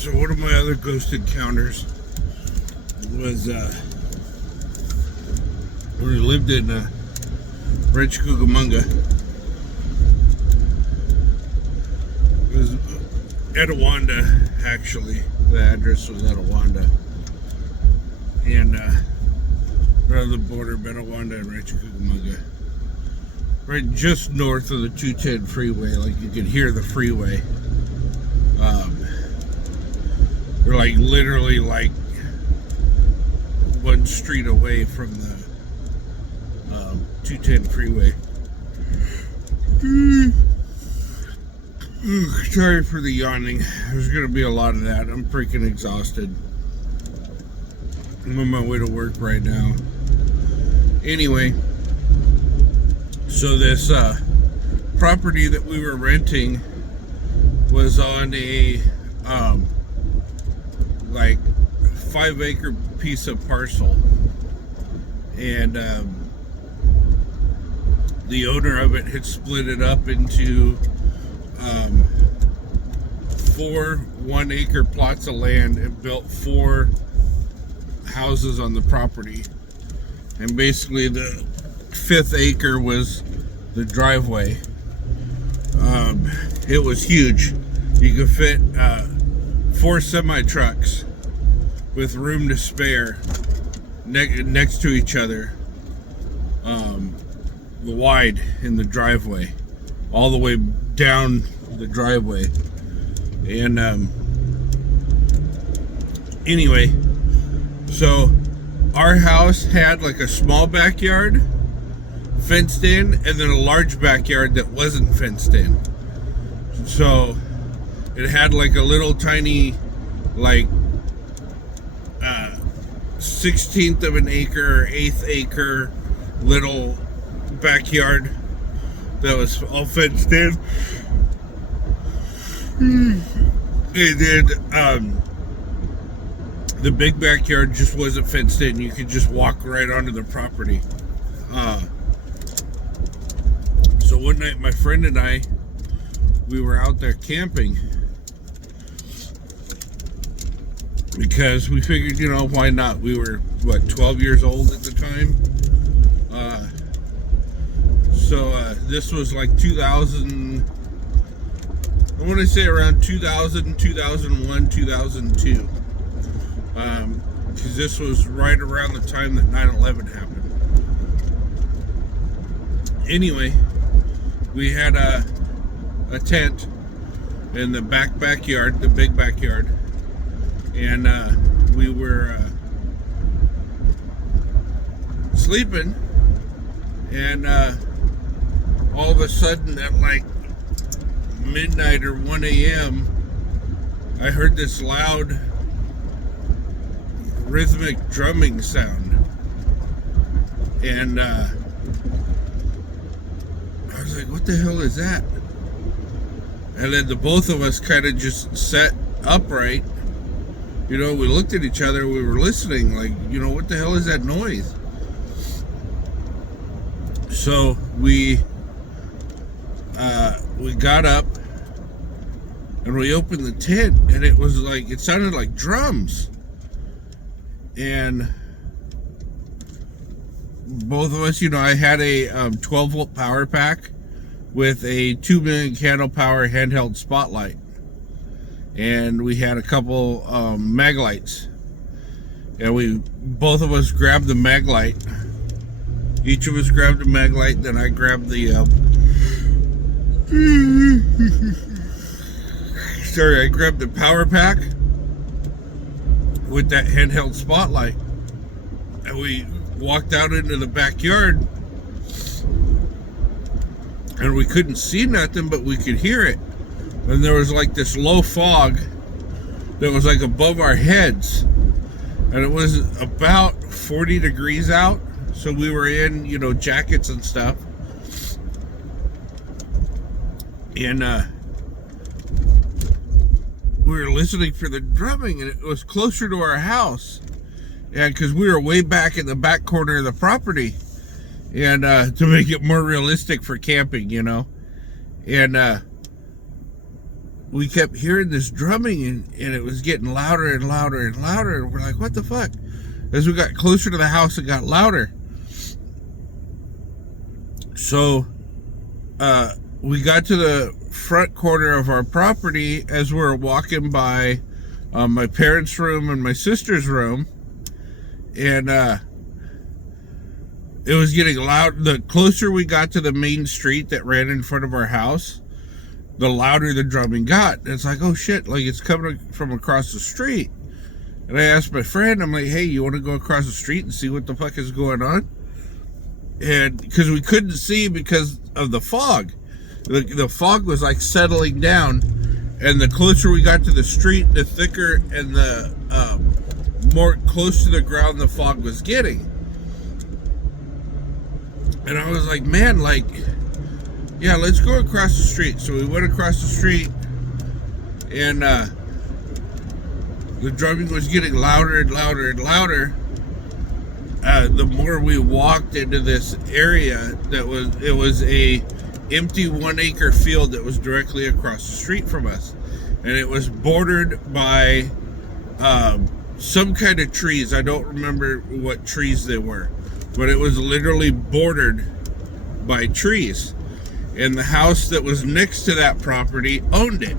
So one of my other ghost encounters was when we lived in Rancho Cucamonga. It was Etiwanda, actually. The address was Etiwanda. And right on the border of Etiwanda and Rancho Cucamonga. Right just north of the 210 freeway, like you could hear the freeway. We're like literally like one street away from the 210 freeway. Sorry for the yawning. There's going to be a lot of that. I'm freaking exhausted. I'm on my way to work right now. Anyway, so this property that we were renting was on a like 5-acre piece of parcel, and the owner of it had split it up into 4 1-acre plots of land and built 4 houses on the property. And basically the 5th acre was the driveway. It was huge. You could fit 4 semi-trucks with room to spare next to each other, wide in the driveway, all the way down the driveway. And anyway, so our house had like a small backyard fenced in, and then a large backyard that wasn't fenced in. So it had like a little tiny, like 1/16 of an acre, 1/8 acre little backyard that was all fenced in. And then the big backyard just wasn't fenced in. You could just walk right onto the property. So one night my friend and I, we were out there camping because we figured, you know, why not? We were, what, 12 years old at the time? So this was like 2000, I want to say around 2000, 2001, 2002. Because this was right around the time that 9/11 happened. Anyway, we had a tent in the backyard, the big backyard, and we were sleeping, and all of a sudden at like midnight or 1 a.m. I heard this loud rhythmic drumming sound, and I was like, what the hell is that? And then the both of us kind of just sat upright. You know, we looked at each other, we were listening, like, you know, what the hell is that noise? So we got up and we opened the tent, and it was like, it sounded like drums. And both of us, you know, I had a 12-volt power pack with a 2 million candle power handheld spotlight, and we had a couple mag lights, and we both of us grabbed the mag light. Each of us grabbed a mag light, then I grabbed the I grabbed the power pack with that handheld spotlight, and we walked out into the backyard, and we couldn't see nothing, but we could hear it. And there was like this low fog that was like above our heads, and it was about 40 degrees out, so we were in, you know, jackets and stuff. And we were listening for the drumming, and it was closer to our house, and because we were way back in the back corner of the property, and to make it more realistic for camping, you know. And we kept hearing this drumming, and it was getting louder and louder and louder. And we're like, what the fuck? As we got closer to the house, it got louder. So we got to the front corner of our property as we were walking by my parents' room and my sister's room, and it was getting loud. The closer we got to the main street that ran in front of our house, the louder the drumming got. It's like, oh shit, like it's coming from across the street. And I asked my friend, I'm like, hey, you want to go across the street and see what the fuck is going on? And because we couldn't see because of the fog. The fog was like settling down, and the closer we got to the street, the thicker and the more close to the ground the fog was getting. And I was like, man, like, yeah, let's go across the street. So we went across the street, and the drumming was getting louder and louder and louder. The more we walked into this area, it was a empty 1 acre field that was directly across the street from us, and it was bordered by some kind of trees. I don't remember what trees they were, but it was literally bordered by trees. And the house that was next to that property owned it.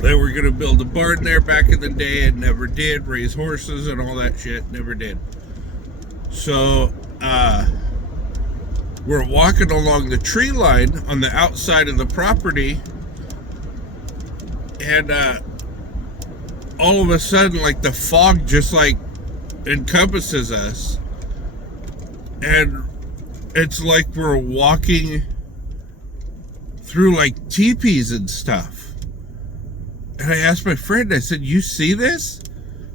They were going to build a barn there back in the day and never did. Raise horses and all that shit, never did. So we're walking along the tree line on the outside of the property, and all of a sudden, like, the fog just like encompasses us, and it's like we're walking through like teepees and stuff. And I asked my friend, I said, you see this?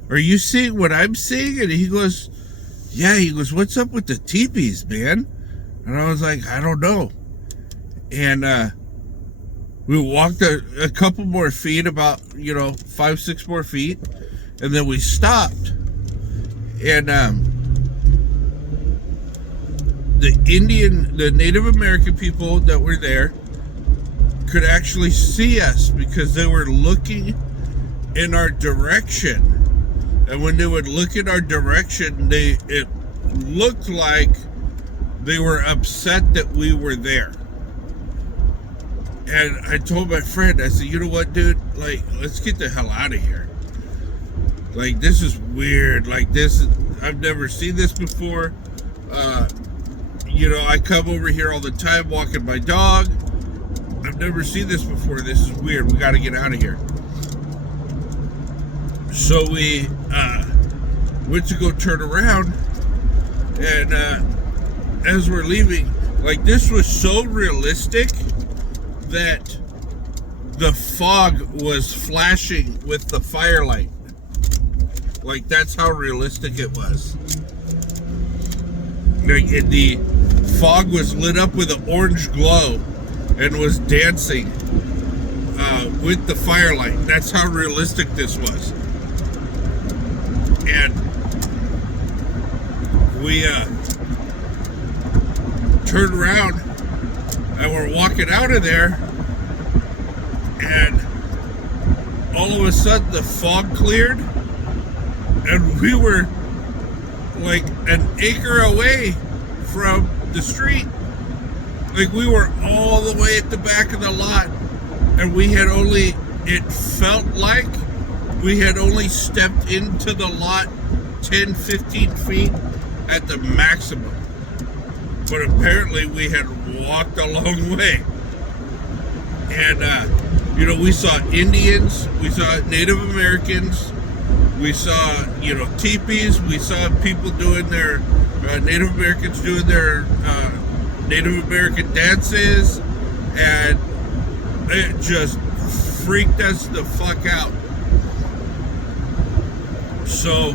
Are you seeing what I'm seeing? And he goes, yeah. He goes, what's up with the teepees, man? And I was like, I don't know. And we walked a couple more feet, about 5-6 more feet, and then we stopped. And the Native American people that were there could actually see us because they were looking in our direction. And when they would look in our direction, it looked like they were upset that we were there. And I told my friend, I said, you know what, dude? Like, let's get the hell out of here. Like, this is weird. Like, I've never seen this before. I come over here all the time walking my dog. I've never seen this before. This is weird. We got to get out of here. So we went to go turn around, and as we're leaving, like, this was so realistic that the fog was flashing with the firelight. Like, that's how realistic it was. Like, the fog was lit up with an orange glow and was dancing with the firelight. That's how realistic this was. And we turned around and we're walking out of there, and all of a sudden the fog cleared, and we were like an acre away from the street. Like, we were all the way at the back of the lot, and it felt like we had only stepped into the lot 10-15 feet at the maximum. But apparently we had walked a long way. And we saw Indians, we saw Native Americans, we saw teepees, we saw people doing their Native Americans doing their Native American dances, and it just freaked us the fuck out. So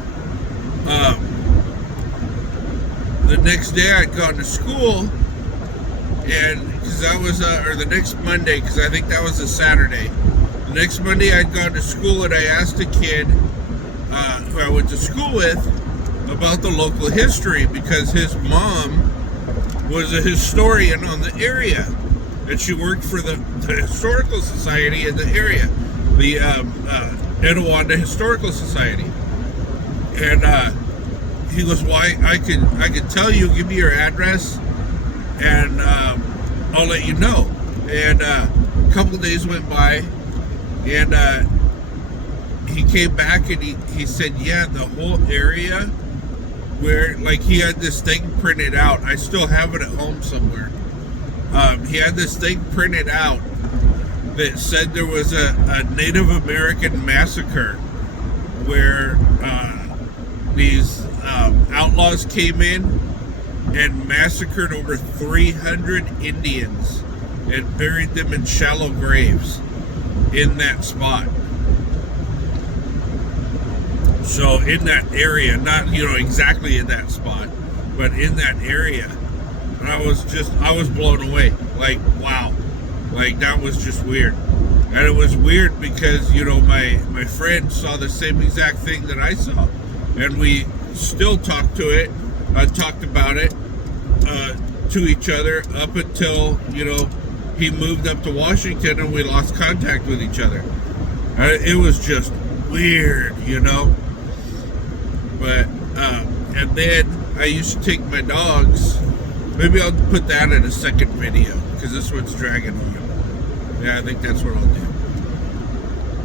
the next day I'd gone to school, and because that was or the next Monday, because I think that was a Saturday. The next Monday I'd gone to school, and I asked a kid who I went to school with about the local history, because his mom was a historian on the area. and she worked for the historical society in the area, the Etiwanda Historical Society. And he goes, "Well, I could tell you, give me your address, and I'll let you know." And a couple of days went by, and he came back and he said, "Yeah, the whole area where, like, he had this thing printed out. I still have it at home somewhere. He had this thing printed out that said there was a Native American massacre where these outlaws came in and massacred over 300 Indians and buried them in shallow graves in that spot." So in that area, not, exactly in that spot, but in that area. And I was blown away. Like, wow. Like, that was just weird. And it was weird because, my friend saw the same exact thing that I saw. And we still talked about it to each other up until, he moved up to Washington and we lost contact with each other. It was just weird, But, and then I used to take my dogs. Maybe I'll put that in a second video because this one's dragging on. Yeah, I think that's what I'll do.